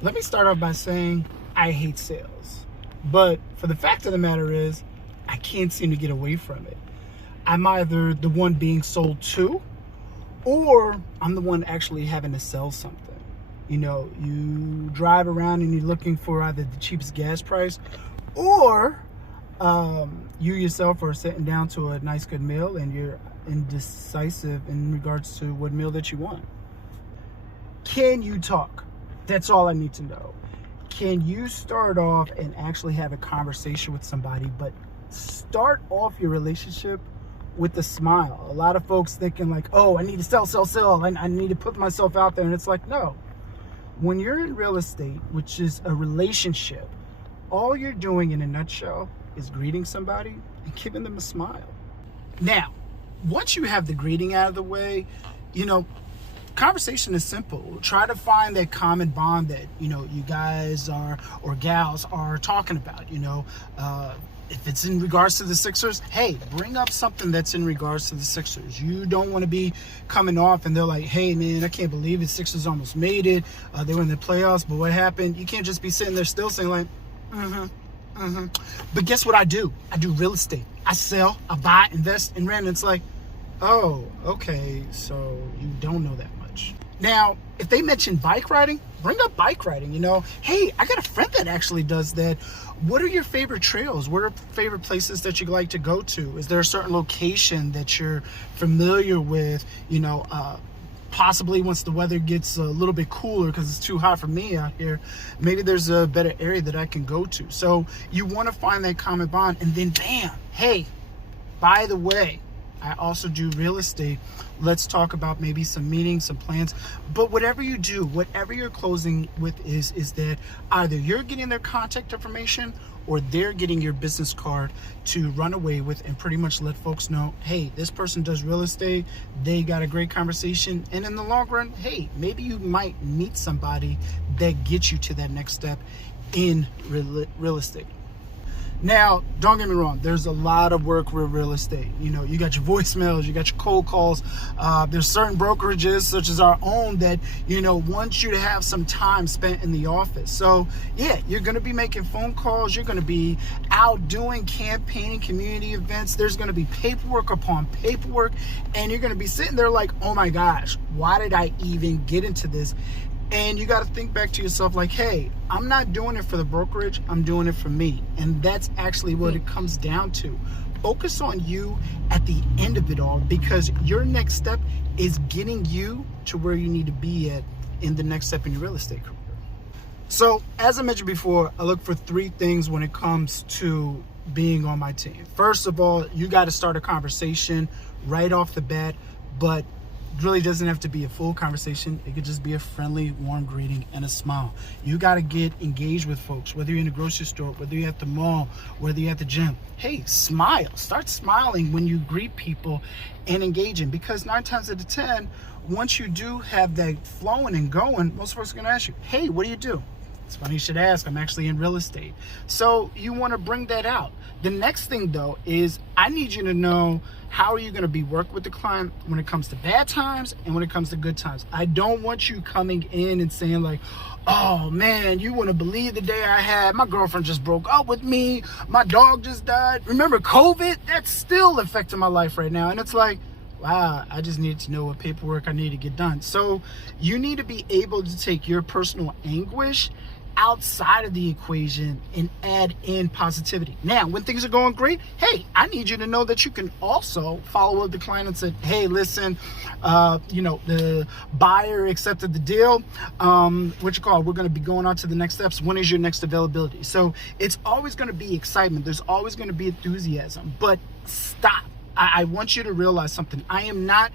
Let me start off by saying I hate sales. But for the fact of the matter is, I can't seem to get away from it. I'm either the one being sold to, or I'm the one actually having to sell something. You know, you drive around and you're looking for either the cheapest gas price, or you yourself are sitting down to a nice good meal and you're indecisive in regards to what meal that you want. Can you talk? That's all I need to know. Can you start off and actually have a conversation with somebody, but start off your relationship with a smile? A lot of folks thinking like, oh, I need to sell, and I need to put myself out there. And it's like, no. When you're in real estate, which is a relationship, all you're doing in a nutshell is greeting somebody and giving them a smile. Now, once you have the greeting out of the way, conversation is simple. Try to find that common bond that, you guys are, or gals are talking about, if it's in regards to the Sixers, hey, bring up something that's in regards to the Sixers. You don't want to be coming off and they're like, hey, man, I can't believe it. Sixers almost made it. They were in the playoffs, but what happened? You can't just be sitting there still saying like, But guess what I do? I do real estate. I sell, I buy, invest, and rent. It's like, oh, okay, so you don't know that much. Now, if they mention bike riding, bring up bike riding, Hey, I got a friend that actually does that. What are your favorite trails? What are favorite places that you like to go to? Is there a certain location that you're familiar with, possibly once the weather gets a little bit cooler because it's too hot for me out here, maybe there's a better area that I can go to. So you want to find that common bond, and then bam, hey, by the way, I also do real estate. Let's talk about maybe some meetings, some plans. But whatever you do, whatever you're closing with is that either you're getting their contact information or they're getting your business card to run away with and pretty much let folks know, hey, this person does real estate. They got a great conversation. And in the long run, hey, maybe you might meet somebody that gets you to that next step in real estate. Now, don't get me wrong, there's a lot of work with real estate. You got your voicemails, you got your cold calls. There's certain brokerages, such as our own, that, want you to have some time spent in the office. So, yeah, you're going to be making phone calls. You're going to be out doing campaigning, community events. There's going to be paperwork upon paperwork. And you're going to be sitting there like, oh, my gosh, why did I even get into this? And you got to think back to yourself like, hey, I'm not doing it for the brokerage. I'm doing it for me. And that's actually what it comes down to. Focus on you at the end of it all, because your next step is getting you to where you need to be at in the next step in your real estate career. So as I mentioned before, I look for 3 things when it comes to being on my team. First of all, you got to start a conversation right off the bat, but really doesn't have to be a full conversation. It could just be a friendly, warm greeting and a smile. You got to get engaged with folks, whether you're in a grocery store, whether you're at the mall, whether you're at the gym. Hey, smile. Start smiling when you greet people and engaging, because 9 times out of 10, once you do have that flowing and going, most folks are going to ask you, hey, what do you do? It's funny you should ask. I'm actually in real estate. So you want to bring that out. The next thing, though, is I need you to know, how are you going to be working with the client when it comes to bad times and when it comes to good times? I don't want you coming in and saying like, oh man, you wouldn't believe the day I had. My girlfriend just broke up with me. My dog just died. Remember COVID? That's still affecting my life right now. And it's like, wow, I just need to know what paperwork I need to get done. So you need to be able to take your personal anguish outside of the equation and add in positivity. Now, when things are going great, hey, I need you to know that you can also follow up the client and say, hey, listen, the buyer accepted the deal. We're going to be going on to the next steps. When is your next availability? So it's always going to be excitement. There's always going to be enthusiasm, but stop. I want you to realize something. I am not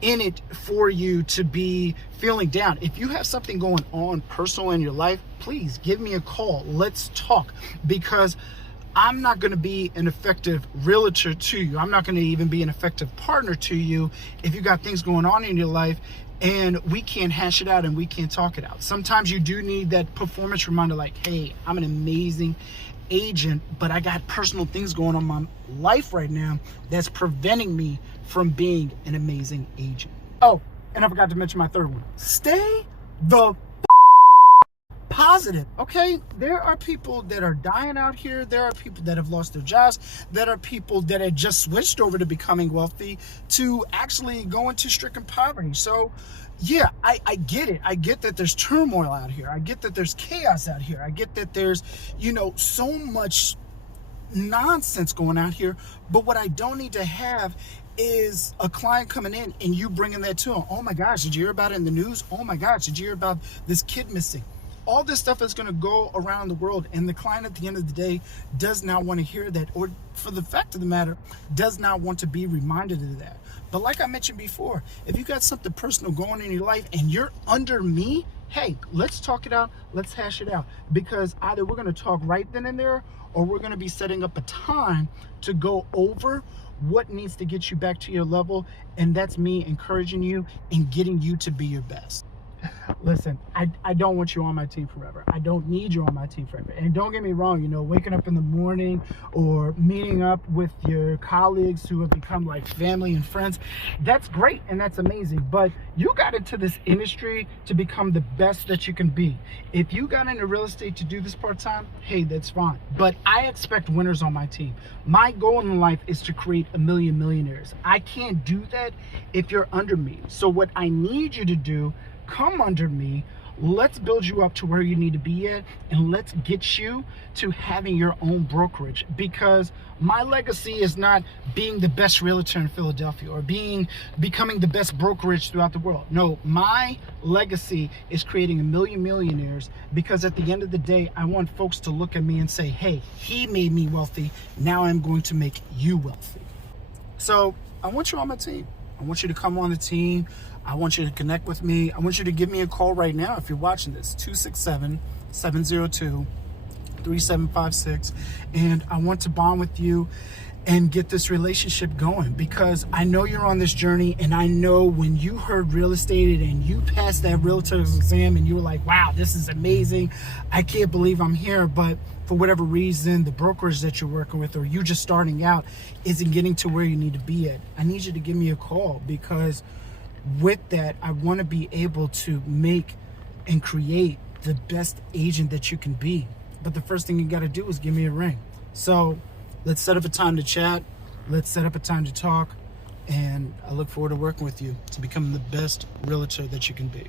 in it for you to be feeling down. If you have something going on personal in your life, please give me a call. Let's talk, because I'm not going to be an effective realtor to you. I'm not going to even be an effective partner to you if you got things going on in your life and we can't hash it out and we can't talk it out. Sometimes you do need that performance reminder like, hey, I'm an amazing agent, but I got personal things going on in my life right now that's preventing me from being an amazing agent. Oh, and I forgot to mention my third one. Stay the positive, okay? There are people that are dying out here. There are people that have lost their jobs. There are people that have just switched over to becoming wealthy to actually go into stricken poverty. So yeah, I get it. I get that there's turmoil out here. I get that there's chaos out here. I get that there's, so much nonsense going out here. But what I don't need to have is a client coming in and you bringing that to them. Oh my gosh, did you hear about it in the news? Oh my gosh, did you hear about this kid missing? All this stuff is going to go around the world, and the client at the end of the day does not want to hear that, or for the fact of the matter, does not want to be reminded of that. But like I mentioned before, if you got something personal going in your life and you're under me, hey, let's talk it out, let's hash it out, because either we're going to talk right then and there, or we're going to be setting up a time to go over what needs to get you back to your level, and that's me encouraging you and getting you to be your best. Listen, I don't want you on my team forever. I don't need you on my team forever. And don't get me wrong, waking up in the morning or meeting up with your colleagues who have become like family and friends, that's great and that's amazing. But you got into this industry to become the best that you can be. If you got into real estate to do this part-time, hey, that's fine. But I expect winners on my team. My goal in life is to create 1 million millionaires. I can't do that if you're under me. So what I need you to do, come under me, let's build you up to where you need to be at, and let's get you to having your own brokerage, because my legacy is not being the best realtor in Philadelphia or becoming the best brokerage throughout the world. No, my legacy is creating 1 million millionaires, because at the end of the day, I want folks to look at me and say, hey, he made me wealthy, now I'm going to make you wealthy. So I want you on my team. I want you to come on the team. I want you to connect with me. I want you to give me a call right now if you're watching this, 267-702-3756. And I want to bond with you and get this relationship going, because I know you're on this journey, and I know when you heard real estate and you passed that realtor's exam and you were like, wow, this is amazing. I can't believe I'm here. But for whatever reason, the brokerage that you're working with, or you just starting out, isn't getting to where you need to be at. I need you to give me a call, because with that, I want to be able to make and create the best agent that you can be. But the first thing you got to do is give me a ring. So let's set up a time to chat. Let's set up a time to talk. And I look forward to working with you to become the best realtor that you can be.